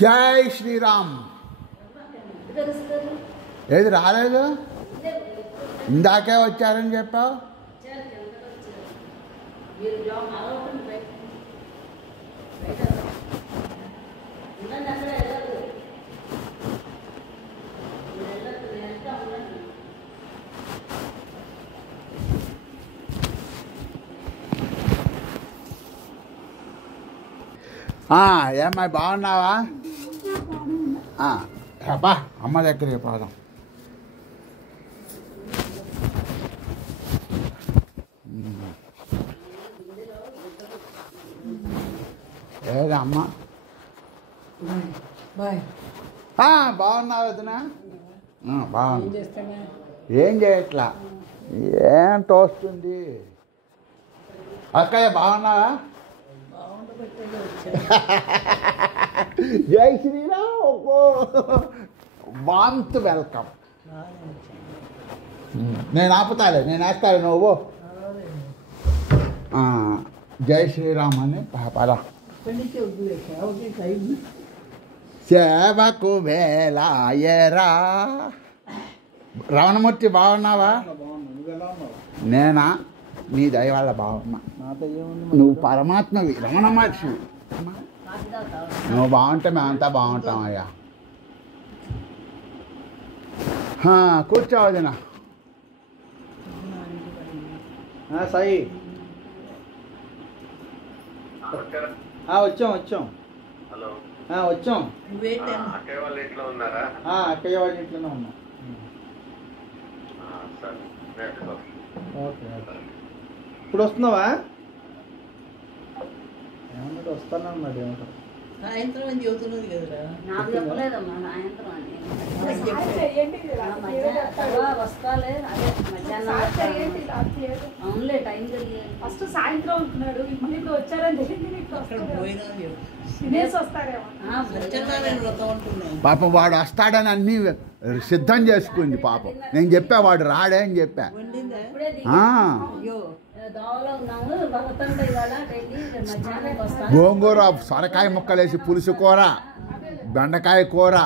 జై శ్రీరామ్. ఏది రాలేదు? ఇందాకే వచ్చారని చెప్పావు. ఏమ్మా బాగున్నావా? అబ్బా అమ్మ దగ్గరికి పోదాం. ఏది అమ్మ బాగున్నావు వదినా? బాగున్నా. ఏం చేయట్లా, ఏం తోస్తుంది. అక్కయ్య బాగున్నావా? జై శ్రీరామ్. వాంత్ వెల్కమ్. నేను ఆపుతాలే, నేను వేస్తాను, నువ్వు జై శ్రీరామ్ అని పద. సేవకు వేలాయరా. రమణమూర్తి బాగున్నావా? నేనా? నీ దయ వల్ల బాగున్నా. నువ్వు పరమాత్మవి, రమణ మహర్షి. నువ్వు బాగుంటే మేమంతా బాగుంటాం అయ్యా. కూర్చోవదినా. సాయి వచ్చాం వచ్చాం వచ్చాం. అక్కయ్య వాళ్ళ ఇంట్లో ఉన్నారా? అక్కయ్య వాళ్ళ ఇంట్లోనే ఉన్నాం. ఓకే ఇప్పుడు వస్తున్నావా? ఏమన్నాడు? వస్తానన్నాడు. ఏమంటారు? సాయంత్రం అని చెబుతున్నది కదరా. నాకు చెప్పలేదమ్మా సాయంత్రం అని. వస్తాలే అదే మధ్యాహ్నం. అవునులే టైం జరిగేది. ఫస్ట్ సాయంత్రం ఉంటున్నాడు, ఇప్పుడు వచ్చారని తెలియదు. పాపం వాడు వస్తాడని అన్నీ సిద్ధం చేసుకుంది. పాపం నేను చెప్పా వాడు రాడే అని చెప్పా. గోంగూర, సొరకాయ ముక్కలేసి పులుసు కూర, బెండకాయ కూర,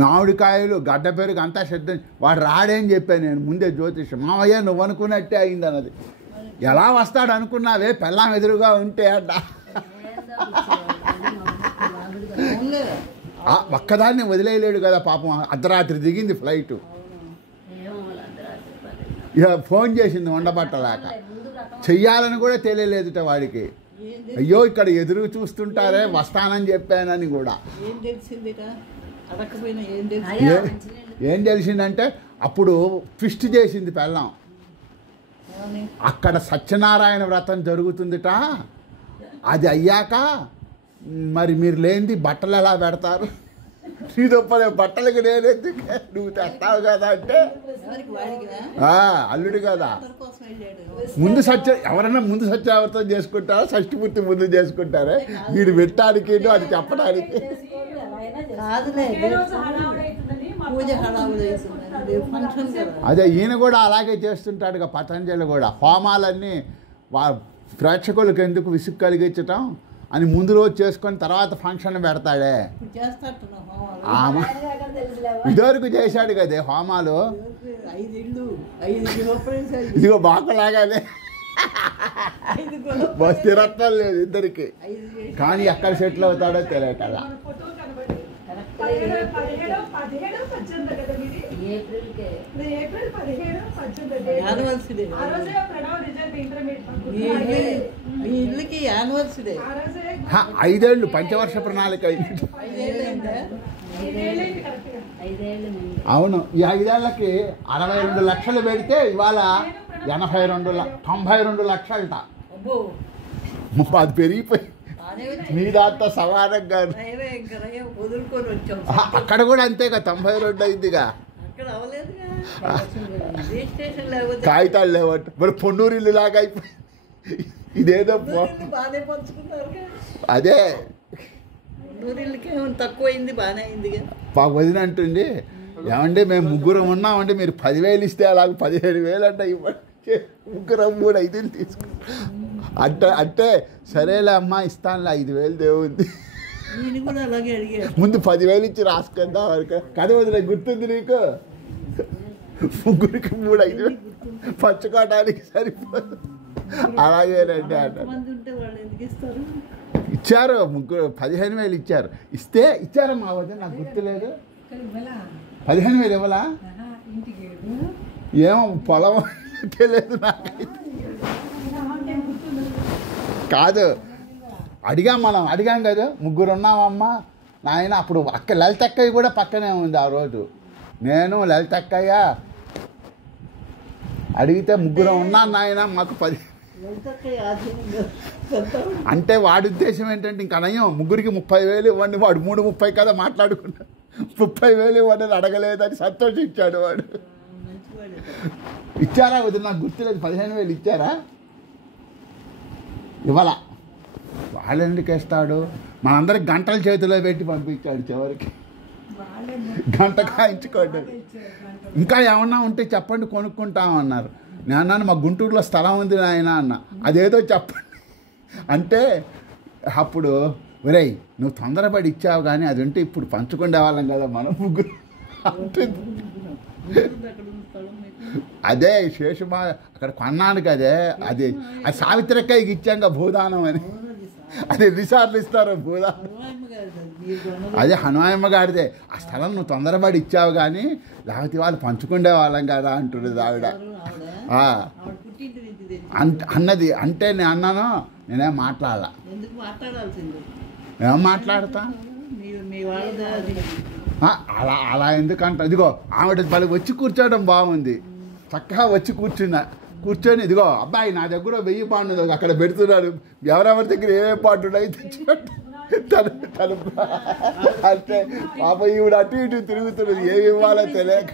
మామిడికాయలు, గడ్డ పెరుగు అంతా సిద్ధం. వాడు రాడేని చెప్పాను నేను ముందే. జ్యోతిషం మావయ్య నువ్వు అనుకున్నట్టే అయింది అన్నది. ఎలా వస్తాడు అనుకున్నావే, పెళ్ళాం ఎదురుగా ఉంటే అంట. ఒక్కదాన్ని వదిలేయలేడు కదా పాపం. అర్ధరాత్రి దిగింది ఫ్లైట్. ఇక ఫోన్ చేసింది ఉండబట్టలేక. చెయ్యాలని కూడా తెలియలేదుట వాడికి. అయ్యో ఇక్కడ ఎదురు చూస్తుంటారే, వస్తానని చెప్పానని కూడా. ఏం తెలిసిందంటే అప్పుడు ట్విస్ట్ చేసింది పెళ్ళాం. అక్కడ సత్యనారాయణ వ్రతం జరుగుతుందిట. అది అయ్యాక మరి మీరు లేనిది బట్టలు ఎలా పెడతారు? నీ దొప్పలే బట్టలకి నేనెందుకు, నువ్వు తెస్తావు కదా అంటే. అల్లుడు కదా. ముందు ఎవరైనా ముందు సత్యావ్రతం చేసుకుంటారా, షష్ఠిపూర్తి ముందు చేసుకుంటారే? వీడు పెట్టడానికి అది చెప్పడానికి. అదే ఈయన కూడా అలాగే చేస్తుంటాడుగా. పతంజలి కూడా హోమాలన్నీ ప్రేక్షకులకు ఎందుకు విసుగు కలిగించటం అని ముందు రోజు చేసుకొని తర్వాత ఫంక్షన్ పెడతాడే. ఇదివరకు చేశాడు కదే హోమాలు. ఇదిగో బాకలాగానే స్థిరత్వం లేదు ఇద్దరికి. కానీ ఎక్కడ సెటిల్ అవుతాడో తెలియటలా. ఐదేళ్ళు పంచవర్ష ప్రణాళిక. అవును, ఈ 5 ఏళ్ళకి 62 లక్షలు పెడితే ఇవాళ 92 లక్షలట. అది పెరిగిపోయి మీ దాంతో సమానంగా. అక్కడ కూడా అంతేగా 92 అయిందిగా. కాగితాలు లేవట. మరి పొన్నూరు ఇల్లు లాగా అయిపోయి ఇదేదో అదే తక్కువైంది, బాగానే అయింది. వదిన అంటుంది, ఏమంటే మేము ముగ్గురం ఉన్నామంటే మీరు 10,000 ఇస్తే అలాగ 17,000 అంటే ఇవ్వండి. ముగ్గురం 3-5 తీసుకుంటాం అంటే. సరేలే అమ్మా ఇస్తానులే 5,000 దేవుంది. ఈయన కూడా అలాగే అడిగాడు. ముందు 10,000 ఇచ్చి రాసుకుందా వరకు కథ వదిలే గుర్తుంది నీకు. ముగ్గురికి 3-5 పంచుకోవడానికి సరిపోదు. అలాగేనండి అన్నారు. మంది ఉంటే వాళ్ళు ఎందుకు ఇస్తారు? ఇచ్చారు ముగ్గురు 15,000 ఇచ్చారు. ఇచ్చారమ్మా వదిన నాకు గుర్తులేదు. 15,000 ఇవ్వలా? ఏమో పొలం తెలియదు నాకైతే. కాదు అడిగాం కదా, ముగ్గురు ఉన్నామమ్మా నాయన. అప్పుడు లలితక్కయ్య కూడా పక్కనే ఉంది ఆ రోజు. నేను లలితక్కయ్య అడిగితే ముగ్గురు ఉన్నాను నాయన మాకు 10. అంటే వాడి ఉద్దేశం ఏంటంటే ఇంకా నయం, ముగ్గురికి 30,000 ఇవ్వండి. వాడు 3-30 కదా మాట్లాడుకున్నాడు. 30,000 ఇవ్వండి అడగలేదని సంతోషించాడు వాడు. ఇచ్చారా వదిన నాకు గుర్తులేదు. 15,000 ఇచ్చారా? ఇవ్వాల. వాళ్ళు ఎందుకు వేస్తాడు? మనందరికి గంటల చేతిలో పెట్టి పంపించాడు చివరికి. గంట కాయించుకోండి. ఇంకా ఏమన్నా ఉంటే చెప్పండి కొనుక్కుంటామన్నారు. నేను అన్నాను మా గుంటూరులో స్థలం ఉంది నాయన అన్న. అదేదో చెప్పండి అంటే అప్పుడు ఒరేయ్ నువ్వు తొందరపడి ఇచ్చావు కానీ అది ఉంటే ఇప్పుడు పంచుకునే వాళ్ళం కదా మనం ముగ్గురు అంటుంది. అదే శేషమా అక్కడ కొన్నాను కదే, అది సావిత్రక్కయ్యకి ఇచ్చాక భూదానం అని. అదే రిసార్ట్లు ఇస్తారు భూదానం. అదే హనుమాయమ్మ గారిదే. ఆ స్థలం నువ్వు తొందరపడి ఇచ్చావు కానీ లేకపోతే వాళ్ళు పంచుకునే వాళ్ళం కదా అంటున్నది ఆవిడ. అన్నది అంటే నేను అన్నాను నేనేం మాట్లాడాల. ఏం మాట్లాడతా అలా ఎందుకంట. ఇదిగో ఆవిడ పలు వచ్చి కూర్చోవడం బాగుంది. చక్కగా వచ్చి కూర్చొని ఇదిగో అబ్బాయి నా దగ్గర 1000 పాండు అక్కడ పెడుతున్నారు, ఎవరెవరి దగ్గర ఏ పాటు ఉన్నాయి తెచ్చిపెట్టు తను అంటే పాప ఈవిడ అటు ఇటు తిరుగుతున్నది. ఏమి ఇవ్వాలో తెలియక.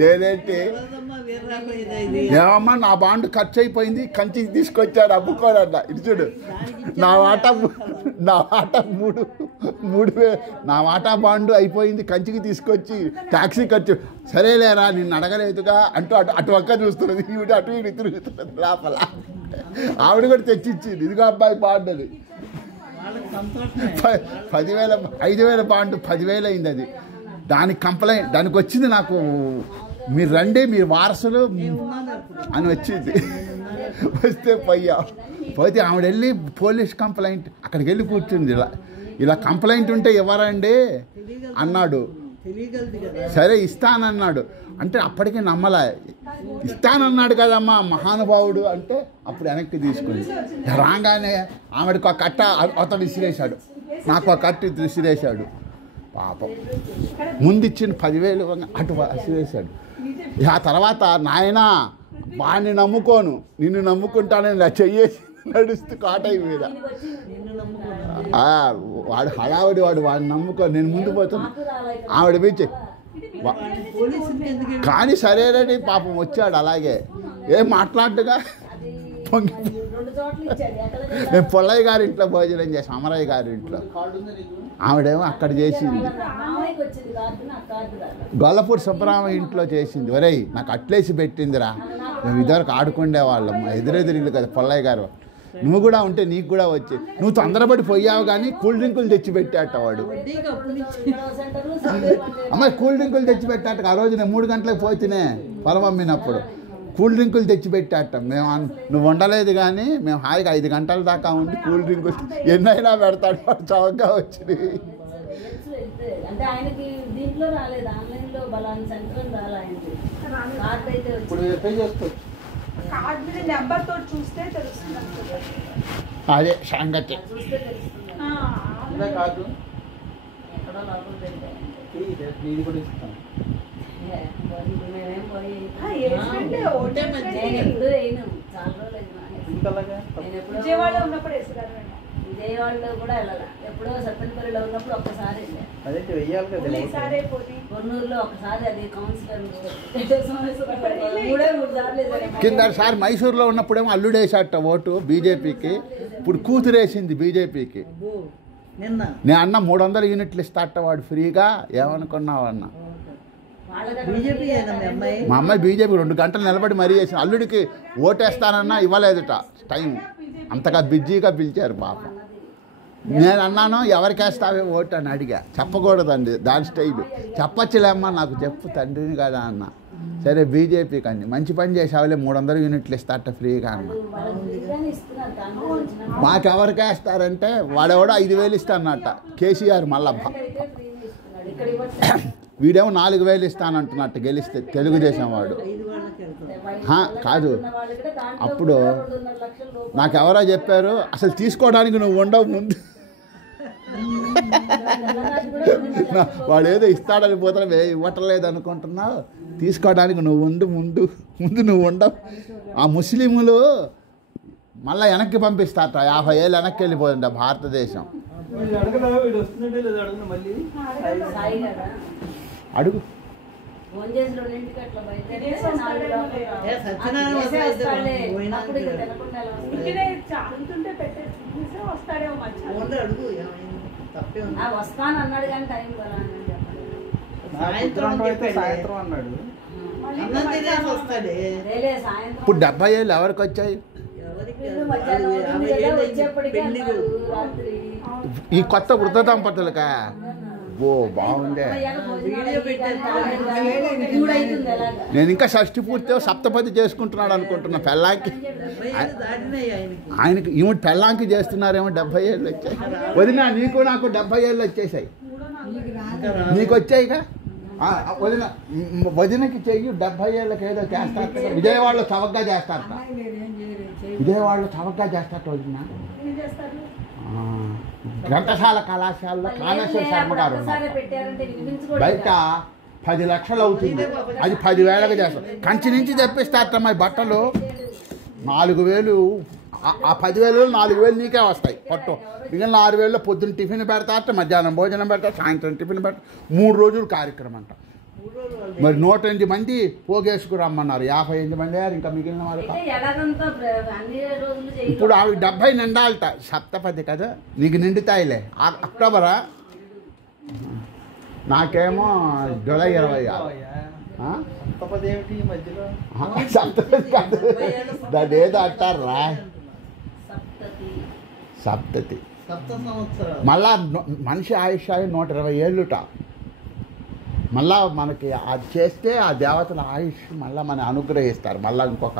నేనేంటి ఏమమ్మా నా బాండు ఖర్చు అయిపోయింది, కంచికి తీసుకొచ్చాడు అమ్ముకోడన్న. ఇటు చూడు నా వాటా 3,000 నా వాటా బాండు అయిపోయింది, కంచికి తీసుకొచ్చి ట్యాక్సీ ఖర్చు. సరేలేరా నిన్ను అడగలేదుగా అంటూ అటు ఒక్క చూస్తున్నది. ఈవిడ అటు ఇటు తిరుగుతున్నది లోపల. ఆవిడ కూడా తెచ్చిచ్చింది. ఇదిగో అబ్బాయి బాండు అది 10,000 5,000 బాండు 10,000 అయింది. అది దానికి వచ్చింది నాకు మీరు రండి మీరు వారసులు అని వచ్చింది. వస్తే పోతే ఆవిడ వెళ్ళి పోలీస్ కంప్లైంట్ అక్కడికి వెళ్ళి కూర్చుంది. ఇలా కంప్లైంట్ ఉంటే ఎవరండి అన్నాడు. సరే ఇస్తానన్నాడు. అంటే అప్పటికి నమ్మలే. ఇస్తానన్నాడు కదమ్మా మహానుభావుడు అంటే అప్పుడు వెనక్కి తీసుకుంది. రాగానే ఆవిడకు ఒక కట్ట అతను విసిరేశాడు, నాకు ఒక కట్ట విసిరేశాడు. పాపం ముందు ఇచ్చిన 10,000 అటు విసిరేశాడు. ఆ తర్వాత నాయనా వాడిని నమ్ముకోను నిన్ను నమ్ముకుంటానని ఇలా చెయ్యేసి నడుస్తూ కాటయ్య మీద. వాడు హడావుడి వాడిని నమ్ముకోను నేను ముందు పోతాను ఆవిడ పిచ్చి. కానీ సరేనండి పాపం వచ్చాడు అలాగే ఏం మాట్లాడుగా పొంగి. నేను పొల్లయ్య గారి ఇంట్లో భోజనం చేసాను, అమరయ్య గారి ఇంట్లో. ఆవిడేమో అక్కడ చేసింది, గొల్లపూడి సుబ్బరామయ్య ఇంట్లో చేసింది. ఒరేయ్ నాకు అట్లేసి పెట్టిందిరా, మేము ఇదివరకు ఆడుకుండే వాళ్ళం, ఎదురెదురు కదా పొల్లయ్య గారు. నువ్వు కూడా ఉంటే నీకు కూడా వచ్చి నువ్వు తొందరపడి పోయావు కానీ కూల్ డ్రింకులు తెచ్చిపెట్టాట వాడు. అమ్మాయి కూల్ డ్రింకులు తెచ్చిపెట్టాట. ఆ రోజు నేను 3 గంటలకు పోతేనే పొలం అమ్మినప్పుడు కూల్ డ్రింకులు తెచ్చిపెట్టాట. మేము నువ్వు ఉండలేదు కానీ మేము హాయిగా 5 గంటల దాకా ఉండి కూల్ డ్రింకులు ఎన్నైనా పెడతాడు. వాడు చౌకగా వచ్చింది. అంటే ఆయనకి దీంట్లో రాలేదు, ఆన్లైన్లో బలాన్ని సెంటర్ రాలే ఆయనకి. కార్డ్ అయితే ఇప్పుడు పే చేసుకోవచ్చు. కార్డ్ మీద నెంబర్ తోటి చూస్తే తెలుస్తుంది. అదే సంగతి. చూస్తే తెలుస్తుంది. కార్డు ఎక్కడో లోపల పెట్టారు. నీది కూడా ఇస్తాను. మేమేం పోయి ఓటే నేను ఎప్పుడు వేయను, చాలా రోజులు నేను ఎప్పుడో విజయవాడలో ఉన్నప్పుడు వేసుకున్నారు. విజయవాడలో కూడా వెళ్ళాలి. ఎప్పుడో సత్తెనపల్లిలో ఉన్నప్పుడు ఒక్కసారి వెళ్ళా. అదే వెయ్యాలి కదా. ఈసారి పోటీ కొన్నూరులో ఒకసారి అది కౌన్సిలర్ 3 సార్లు వేసారు. కిందసారి మైసూరులో ఉన్నప్పుడేమో అల్లుడేసాట ఓటు బీజేపీకి, ఇప్పుడు కూతురేసింది బీజేపీకి. నేను అన్న 300 యూనిట్లు ఇస్తాట వాడు ఫ్రీగా. ఏమనుకున్నావు అన్న? మా అమ్మాయి బీజేపీ 2 గంటలు నిలబడి మరీ చేసింది. అల్లుడికి ఓటేస్తానన్నా ఇవ్వలేదుట టైం, అంతగా బిజీగా పిలిచారు పాపం. నేను అన్నాను ఎవరికేస్తావే ఓటు అని అడిగా. చెప్పకూడదండి దాని స్టైల్. చెప్పచ్చులేమ్మా నాకు చెప్పు తండ్రిని కదా అన్న. సరే బీజేపీకి అండి మంచి పని చేసావులే 300 యూనిట్లు ఇస్తారట ఫ్రీగా అన్న. మాకెవరికేస్తారంటే వాడెవడో 5,000 ఇస్తానట కేసీఆర్. మళ్ళా వీడేమో 4,000 ఇస్తానంటున్నట్టు గెలిస్తే తెలుగుదేశం వాడు. కాదు అప్పుడు నాకెవరో చెప్పారు అసలు తీసుకోవడానికి నువ్వు ఉండవు ముందు. వాడు ఏదో ఇస్తాడని పోతే ఇవ్వటలేదు అనుకుంటున్నావు, తీసుకోవడానికి నువ్వు ముందు నువ్వు ఉండవు. ఆ ముస్లింలు మళ్ళీ వెనక్కి పంపిస్తారట. 50 ఏళ్ళు వెనక్కి వెళ్ళిపోయింది భారతదేశం. అడుగు వస్తానన్నాడు కానీ టైం సాయంత్రం అన్నాడు. ఇప్పుడు 70 ఏళ్ళు ఎవరికి వచ్చాయి? ఈ కొత్త వృద్ధ దంపతులకా? ఓ బాగుండే. నేను ఇంకా షష్టి పూర్తి సప్తపది చేసుకుంటున్నాడు అనుకుంటున్నా. పెళ్ళాంకి ఆయనకి ఈమె పెళ్ళాంకి చేస్తున్నారేమో 70 ఏళ్ళు వచ్చాయి. వదినా నీకు నాకు 70 ఏళ్ళు వచ్చేసాయి. నీకు వచ్చాయిగా వదినకి చెయ్యి. 70 ఏళ్ళకి ఏదో చేస్తారట. విజయవాడలో చవకగా చేస్తారట. విజయవాడలో చవకగా చేస్తారట వదిన. ఘంటసాల కళాశాలలో కాళేశ్వర శర్మ గారు బయట 10 లక్షలు అవుతుంది. అది 10,000గా చేస్తారు. కంచి నుంచి తెప్పిస్తారట మా బట్టలు 4,000. ఆ 10,000 4,000 నీకే వస్తాయి పట్టు. మిగిలిన 6,000 పొద్దున్న టిఫిన్ పెడతారట, మధ్యాహ్నం భోజనం పెడతారు, సాయంత్రం టిఫిన్ పెడతారు. 3 రోజులు కార్యక్రమం అంట. మరి 108 మంది పోగేసుకురమ్మన్నారు. 58 మంది అయ్యారు. ఇంకా మిగిలిన వాళ్ళు ఇప్పుడు అవి 70 నిండాలట. సప్తపది కదా నీకు నిండుతాయిలే. అక్టోబరా? నాకేమో జూలై 26. సప్తపది కాదు దాని ఏదో అంటారు రా సప్తతి. మళ్ళా మనిషి ఆయుష్ 120 ఏళ్ళుట. మళ్ళా మనకి అది చేస్తే ఆ దేవతల ఆయుష్ మళ్ళీ మన అనుగ్రహిస్తారు. మళ్ళీ ఇంకొక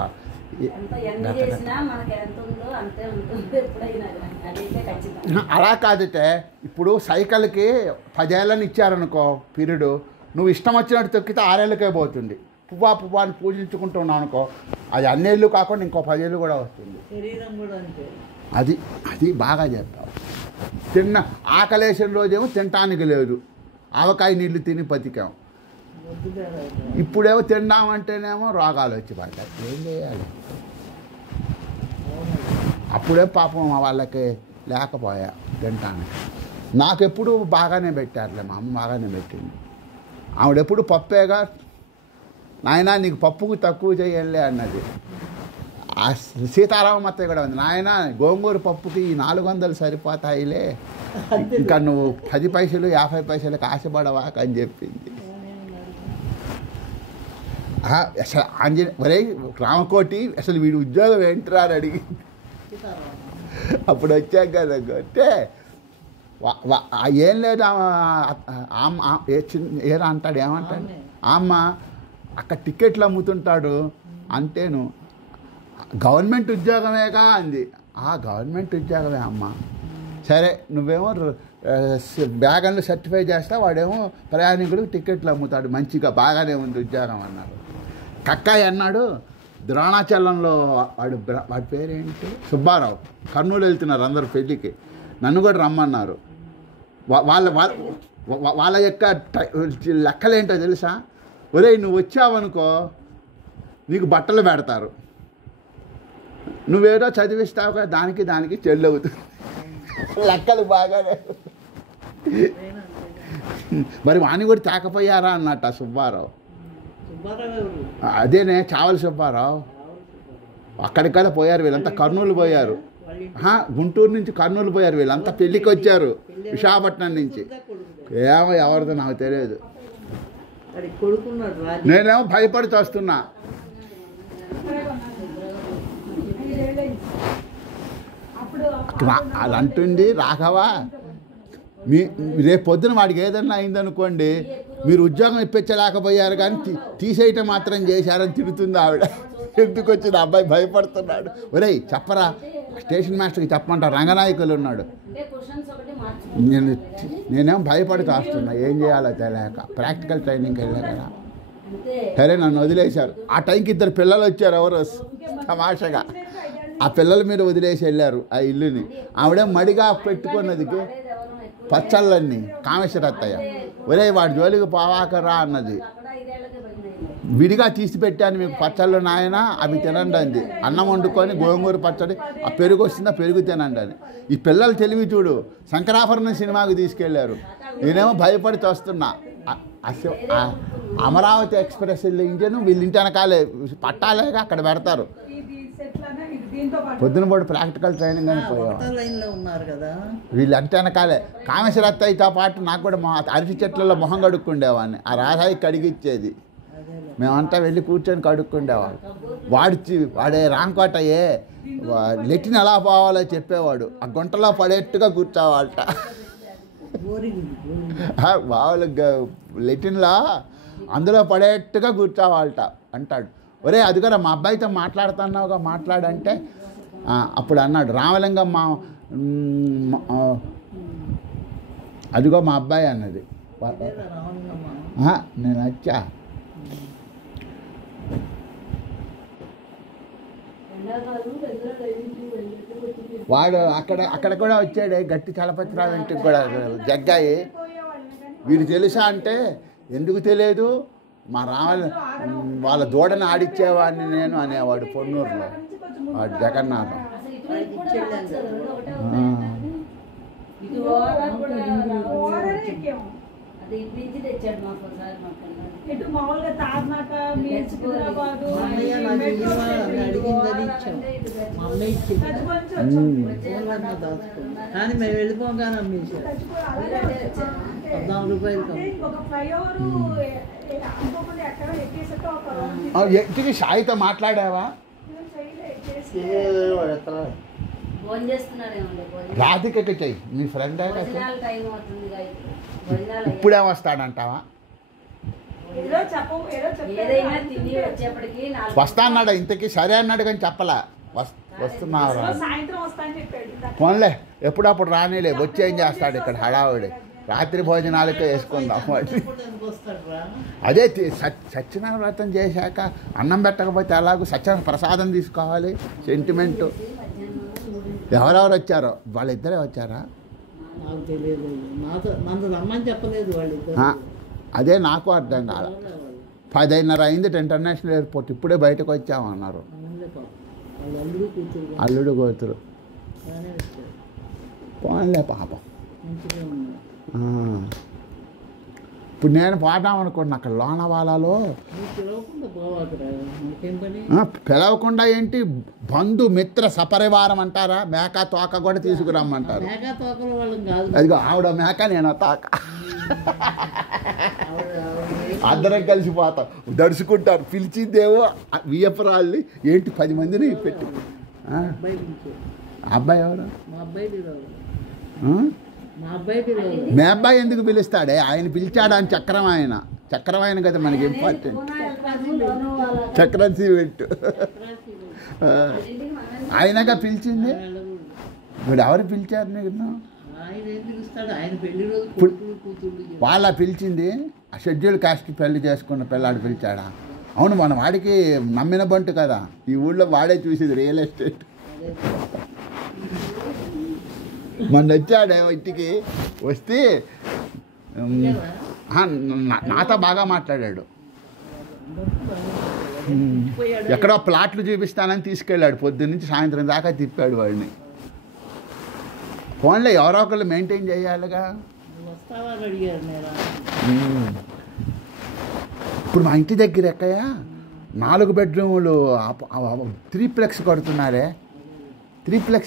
అలా కాదుతే ఇప్పుడు సైకిల్కి 10 ఏళ్ళని ఇచ్చారనుకో పీరియడ్, నువ్వు ఇష్టం వచ్చినట్టు తొక్కితే 6 ఏళ్ళకే పోతుంది. పువ్వా అని పూజించుకుంటూ ఉన్నావు అనుకో, అది అన్నేళ్ళు కాకుండా ఇంకో 10 ఏళ్ళు కూడా వస్తుంది. అది బాగా చెప్పావు. ఆకలేసిన రోజేమో తినటానికి లేదు, ఆవకాయ నీళ్ళు తిని బతికాం. ఇప్పుడేమో తిన్నామంటేనేమో రోగాలు వచ్చి పడతాయి. ఏం చేయాలి? అప్పుడే పాపం వాళ్ళకి లేకపోయా తినటానికి. నాకెప్పుడు బాగానే పెట్టారులే, మా అమ్మ బాగానే పెట్టింది. ఆవిడెప్పుడు పప్పేగా, నాయన నీకు పప్పుకు తక్కువ చేయాలి అన్నది. సీతారామ అత్తయ్య కూడా ఉంది, నాయన గోంగూర పప్పుకి ఈ 400 సరిపోతాయిలే, ఇంకా నువ్వు 10 పైసలు 50 పైసలకు ఆశపడవాక అని చెప్పింది. అసలు ఒరే రామకోటి అసలు వీడి ఉద్యోగం ఏంటిరా అని అడిగి అప్పుడు వచ్చాక కదా అంటే ఏం లేదు ఏరా అంటాడు. ఏమంటాడు? అమ్మ అక్కడ టికెట్లు అమ్ముతుంటాడు అంటేను గవర్నమెంట్ ఉద్యోగమేగా అంది. గవర్నమెంట్ ఉద్యోగమే అమ్మ. సరే నువ్వేమో బ్యాగన్లు సర్టిఫై చేస్తా, వాడేమో ప్రయాణికులకు టికెట్లు అమ్ముతాడు, మంచిగా బాగానే ఉంది ఉద్యోగం అన్నారు. కక్కాయి అన్నాడు ద్రోణాచలంలో వాడి పేరేంటి సుబ్బారావు, కర్నూలు వెళ్తున్నారు అందరు పెళ్ళికి, నన్ను కూడా రమ్మన్నారు. వాళ్ళ యొక్క లెక్కలేంటో తెలుసా? ఒరేయ్ నువ్వు వచ్చావనుకో నీకు బట్టలు పెడతారు, నువ్వేదో చదివిస్తావు కదా దానికి చెల్లవుతుంది. లెక్కలు బాగానే. మరి వాణి కూడా తేకపోయారా అన్నట్టు ఆ సుబ్బారావు. అదేనే చావలి సుబ్బారావు. అక్కడికి కదా పోయారు వీళ్ళంతా, కర్నూలు పోయారు. గుంటూరు నుంచి కర్నూలు పోయారు వీళ్ళంతా, పెళ్ళికి వచ్చారు విశాఖపట్నం నుంచి. ఏమో ఎవరిదో నాకు తెలియదు. నేనేమో భయపడి చూస్తున్నా. అది అంటుంది రాఘవ, మీ రేపు పొద్దున వాడికి ఏదన్నా అయిందనుకోండి, మీరు ఉద్యోగం ఇప్పించలేకపోయారు కానీ తీసేయటం మాత్రం చేశారని తిడుతుంది ఆవిడ. ఎందుకు వచ్చింది అబ్బాయి భయపడుతున్నాడు. ఒరేయ్ చెప్పరా, స్టేషన్ మాస్టర్కి చెప్పమంటారు, రంగనాయకులు ఉన్నాడు. నేనేం భయపడి కాస్తున్నా, ఏం చేయాలో తెలియక ప్రాక్టికల్ ట్రైనింగ్కి వెళ్ళా కదా. సరే నన్ను వదిలేశారు. ఆ టైంకి 2 పిల్లలు వచ్చారు, ఎవరో తమాషగా ఆ పిల్లల మీద వదిలేసి వెళ్ళారు ఆ ఇల్లుని. ఆవిడే మడిగా పెట్టుకున్నదికి పచ్చళ్ళన్నీ కామేశ్వరత్తయ్య. ఒరే వాడి జోలికి పోవాకరా అన్నది. విడిగా తీసి పెట్టాను మీకు పచ్చళ్ళు నాయన, అవి తినండి అంది. అన్నం వండుకొని గోంగూర పచ్చడి, ఆ పెరుగు వస్తుందా పెరుగు తినండి అని. ఈ పిల్లలు తెలివి చూడు, శంకరాభరణం సినిమాకి తీసుకెళ్లారు. నేనేమో భయపడి తోస్తున్నా. అమరావతి ఎక్స్ప్రెస్ ఇంజను వీళ్ళింటి వెనకాలే పట్టాలేగా అక్కడ పెడతారు. పొద్దున పూట ప్రాక్టికల్ ట్రైనింగ్ అని పోయాం. ఉన్నారు కదా వీళ్ళు అంటే వెనకాలే. కామేశ్వరత్తయ్యతో పాటు నాకు కూడా అరటి చెట్లలో మొహం కడుక్కుండేవాడిని. ఆ రాధాయి కడిగిచ్చేది, మేమంతా వెళ్ళి కూర్చొని కడుక్కుండేవాడు. వాడే రాంకోటయ్యే లెట్టిన్ ఎలా పోవాలో చెప్పేవాడు. ఆ గుంటలో పడేట్టుగా కూర్చోవాలట. వాళ్ళు లెట్టిన్లో అందులో పడేట్టుగా కూర్చోవాలట అంటాడు. ఒరే అది కూడా మా అబ్బాయితో మాట్లాడుతున్నావుగా మాట్లాడంటే అప్పుడు అన్నాడు రామలింగం అదిగో మా అబ్బాయి అన్నది. నేను వచ్చా వాడు అక్కడ కూడా వచ్చాడే గట్టి చలపతిరావు ఇంటికి కూడా జగ్గాయి. వీడు తెలుసా అంటే ఎందుకు తెలియదు, మా వాళ్ళ దూడని ఆడిచ్చేవాడిని నేను అనేవాడు పొన్నూరులో వాడు జగన్నాథం. కానీ మేము వెళ్ళిపోగానే అమ్మేసారు 14 రూపాయలు. ఇంటికి సాయితో మాట్లాడావా? రాధికకి చెయ్యి, నీ ఫ్రెండ్ ఇప్పుడే వస్తాడంటావా? వస్తా అన్నాడు ఇంతకీ, సరే అన్నాడు కానీ చెప్పలా వస్తున్నారా. పోన్లే ఎప్పుడప్పుడు రానిలే, వచ్చి ఏం చేస్తాడు ఇక్కడ హడావుడి. రాత్రి భోజనాలకే వేసుకుందాం వాటి. అదే సత్యనారాయణ వ్రతం చేశాక అన్నం పెట్టకపోతే ఎలాగో సత్యనారాయణ ప్రసాదం తీసుకోవాలి, సెంటిమెంటు. ఎవరెవరు వచ్చారో? వాళ్ళిద్దరే వచ్చారా? నాకు తెలియదు, నన్ను రమ్మని చెప్పలేదు వాళ్ళిద్దరు. అదే నాకు అర్థం కాదు. 10:30 అయింది ఇంటర్నేషనల్ ఎయిర్పోర్ట్, ఇప్పుడే బయటకు వచ్చామన్నారు. అల్లుడు కూతురు పోన్లే పాపం. ఇప్పుడు నేను పోదాం అనుకున్నా అక్కడ లోనవాలలో. పిలవకుండా ఏంటి, బంధు మిత్ర సపరివారం అంటారా, మేక తోక కూడా తీసుకురమ్మంటారు. అదిగో ఆవిడ మేక, నేను తోక, అందరం కలిసిపోతాం, దడుచుకుంటారు. పిలిచిందేవో వియ్యపురాళ్ళని ఏంటి 10 మందిని పెట్టి. అబ్బాయి ఎవరు? మీ అబ్బాయి ఎందుకు పిలుస్తాడే? ఆయన పిలిచాడా అని చక్రం ఆయన కదా మనకి ఇంపార్టెంట్. చక్రం పెట్టు ఆయనగా పిలిచింది. ఇప్పుడు ఎవరు పిలిచారు నీకు? వాళ్ళ పిలిచింది ఆ షెడ్యూల్ కాస్ట్ పెళ్లి చేసుకున్న పిల్లాడు పిలిచాడా? అవును, మన వాడికి నమ్మిన బంటు కదా ఈ ఊళ్ళో, వాడే చూసేది రియల్ ఎస్టేట్. మొన్న వచ్చాడు ఇంటికి, వస్తే నాతో బాగా మాట్లాడాడు. ఎక్కడో ప్లాట్లు చూపిస్తానని తీసుకెళ్ళాడు, పొద్దున్నుంచి సాయంత్రం దాకా తిప్పాడు వాడిని. ఫోన్లో ఎవరో ఒకళ్ళు మెయింటైన్ చేయాలిగా. ఇప్పుడు మా ఇంటి దగ్గర ఎక్కయా 4 బెడ్రూములు 3 ప్లెక్స్ కడుతున్నారే. 3 ప్లెక్స్